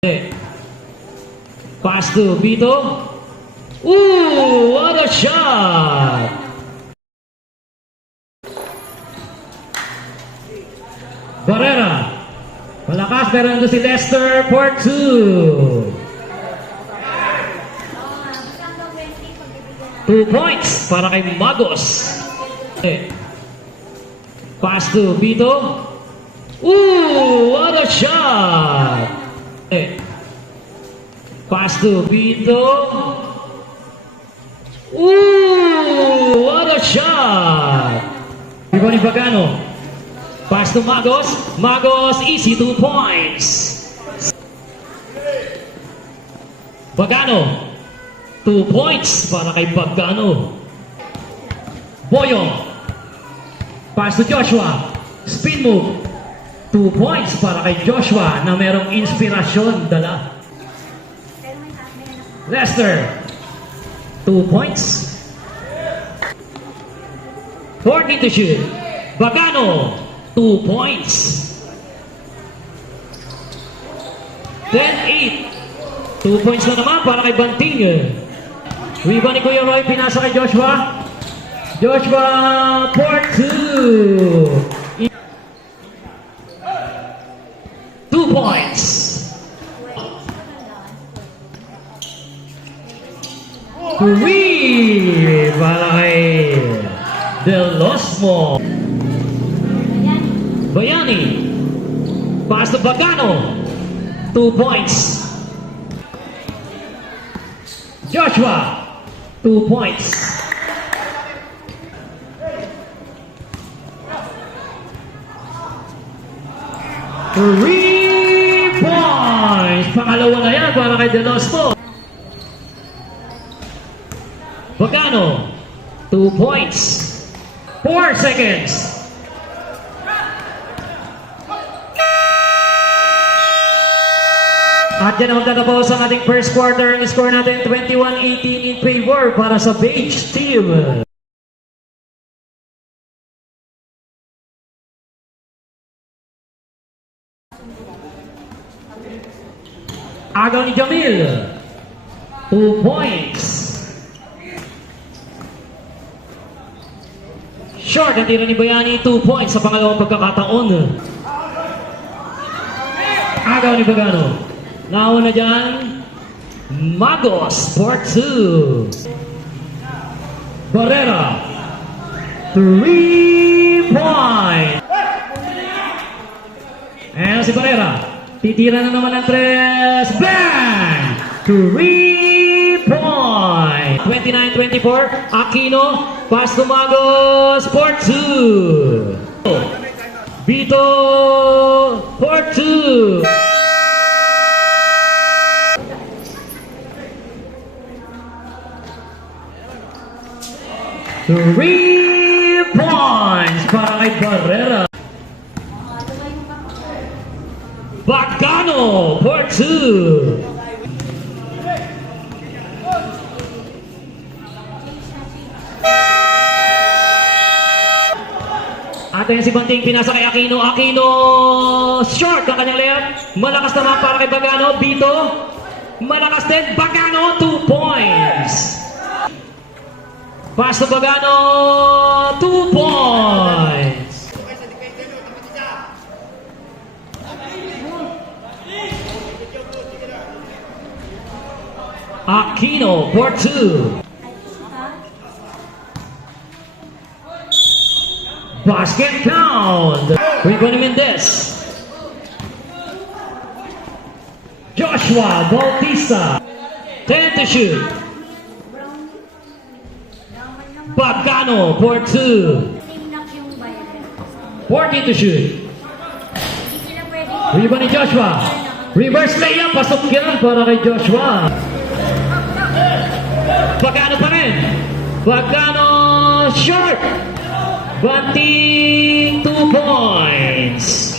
Pass to Vito. Ooh, what a shot! Barrera. Malakas, pero nandun si Lester for 2. 2 points para kay Magos. Pass to Vito. Ooh, what a shot! Pass to Vito. Ooh, what a shot! Iba ni Bagano. Pass to Magos. Magos, easy 2 points. Bagano. 2 points para kay Bagano. Boyong. Pass to Joshua. Spin move. 2 points para kay Joshua na merong inspirasyon dala. Lester. 2 points. 40 to shoot. Bagano. 2 points. 10-8. 2 points na naman para kay Banting. Rebound ni Kuya Roy, pinasa kay Joshua. Joshua for 2. 2 points. Three para kay Del Osmo. Bayani. Pass to Bagano. 2 points. Joshua. 2 points. Three points. Pangalawa na yan para kay Del Osmo. Bagano. 2 points. 4 seconds. At yan ang magtatapos ang ating first quarter. Ang score natin 21-18 in favor para sa Beige team. Agaw ni Jamil. 2 points. Short ang tira ni Bayani. 2 points sa pangalawang pagkakataon. Agaw ni Bagano. Nauna dyan, Magos for 2. Barrera, 3 points. Ayan si Barrera. Titira na naman ng 3. Bang! 3 points. 29-24. Aquino, pass to Magos for 2. Vito for 2. 3 points para kay Barrera. Bagano for 2. At ayan si Banting, pinasa kay Aquino. Aquino, short ang kanyang layup. Malakas naman para kay Bagano. Vito, malakas din. Bagano, 2 points. Pass to Bagano, 2 points. Aquino for 2. Basket count. Rico Mendez. Joshua Bautista. 10 to shoot. Bagano for 2. 14 to shoot. Rebound ni Joshua. Reverse layup. Pasok yan para kay Joshua. Bagano pa rin. Bagano short. Banting 2 points.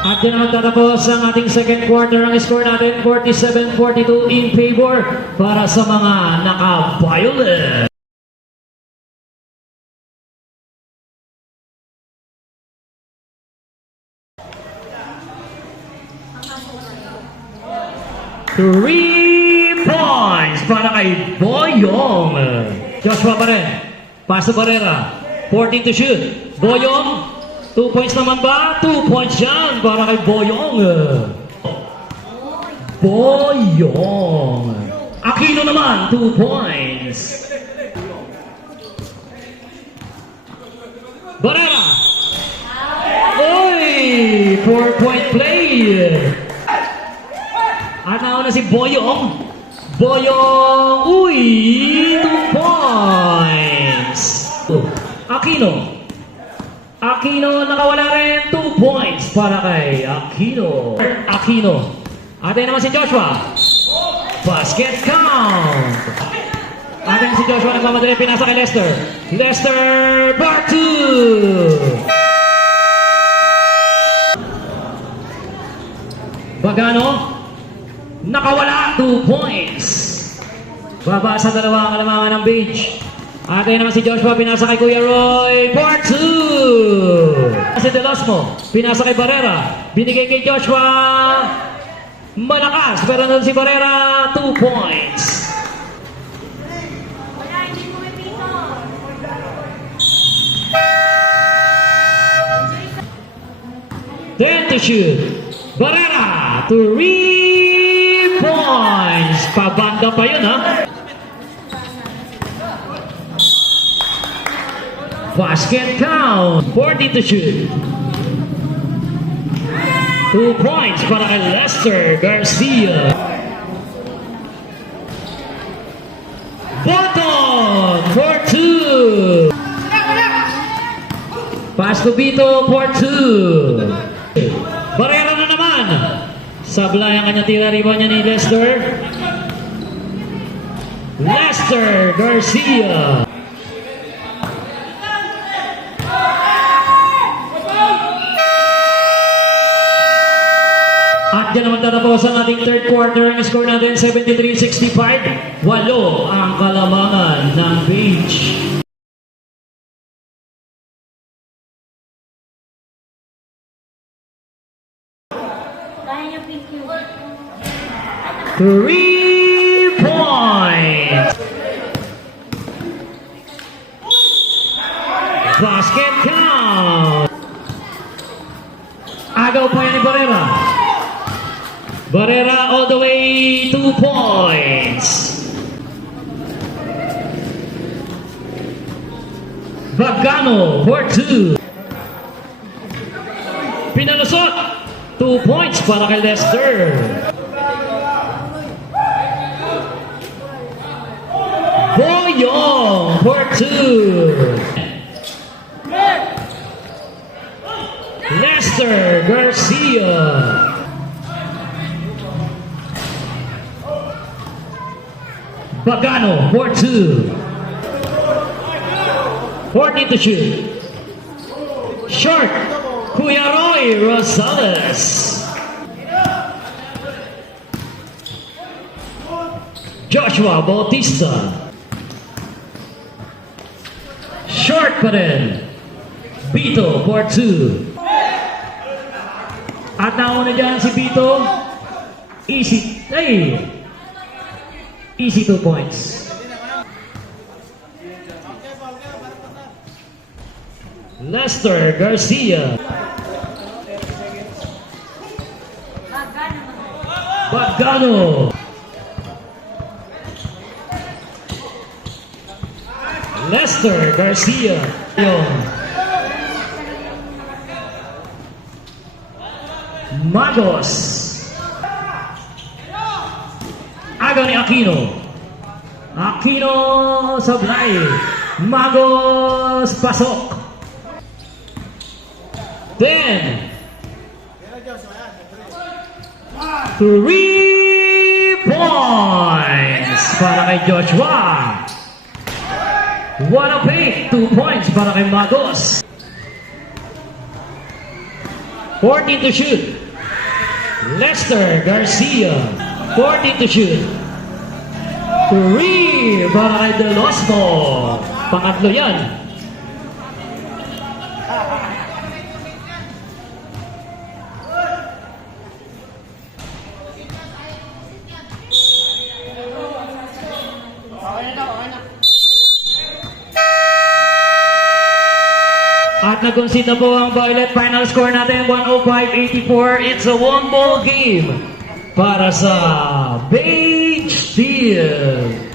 At yan ang tatapos ang ating second quarter. Ang score natin 47-42 in favor para sa mga naka-violet. 3 points para kay Boyong. Joshua pa rin. Paso Barrera. 14 to shoot. Boyong. 2 points naman ba? 2 points yan para kay Boyong. Boyong. Aquino naman. 2 points. Barrera. Oy! 4-point play. At nauna si Boyong. Boyong. Uy! 2 points. Aquino. Aquino nakawala rin. 2 points para kay Aquino. Aquino. Atin naman si Joshua. Basket count. Atin si Joshua nagmamadali. Pinasa kay Lester. Lester. Bar 2. Bagano. Nakawala. 2 points. Baba sa dalawang kalamangan ng bench. Atin naman si Joshua, pinasa kay Kuya Roy, part 2. Si De Losmo, pinasa kay Barrera, binigay kay Joshua, malakas, pero nandun si Barrera, 2 points. Wala, hindi mo ipito. 10 to shoot. Barrera, 3 points. Pabanda pa yun, ha? Basket count. 40 to shoot. 2 points para kay Lester Garcia. Bottom for 2. Pass to Bito for 2. Barrera na naman. Sablay ang kanyang tira, rebound niya ni Lester. Lester Garcia. At dyan naman tatapos ang ating third quarter. Ang score natin 73-65. 8 ang kalamangan ng bench. Kaya niya pick you. 3 points. Basket count. Agaw pa yan ni Barrera. Barrera all the way, 2 points. Bagano for 2. Pinalusot. 2 points para kay Lester. Boyong for 2. Lester Garcia. Bagano for 2. 40 to shoot. Short. Kuya Roy Rosales. Joshua Bautista. Short pa rin. Bito for 2. At nauna dyan si Bito. Easy. Ay! Easy 2 points. Lester Garcia. Bagano. Lester Garcia. Yung Magos. Agaw ni Aquino. Aquino sablay. Magos pasok. 10. 3 points para kay Joshua. 1 apiece. 2 points para kay Magos. 14 to shoot. Lester Garcia. 14 to shoot. 3 para kay De Losmo. Pangatlo yan. At nag-concede na po ang Violet. Final score natin, 105-84. It's a one-ball game para sa Beige Steel.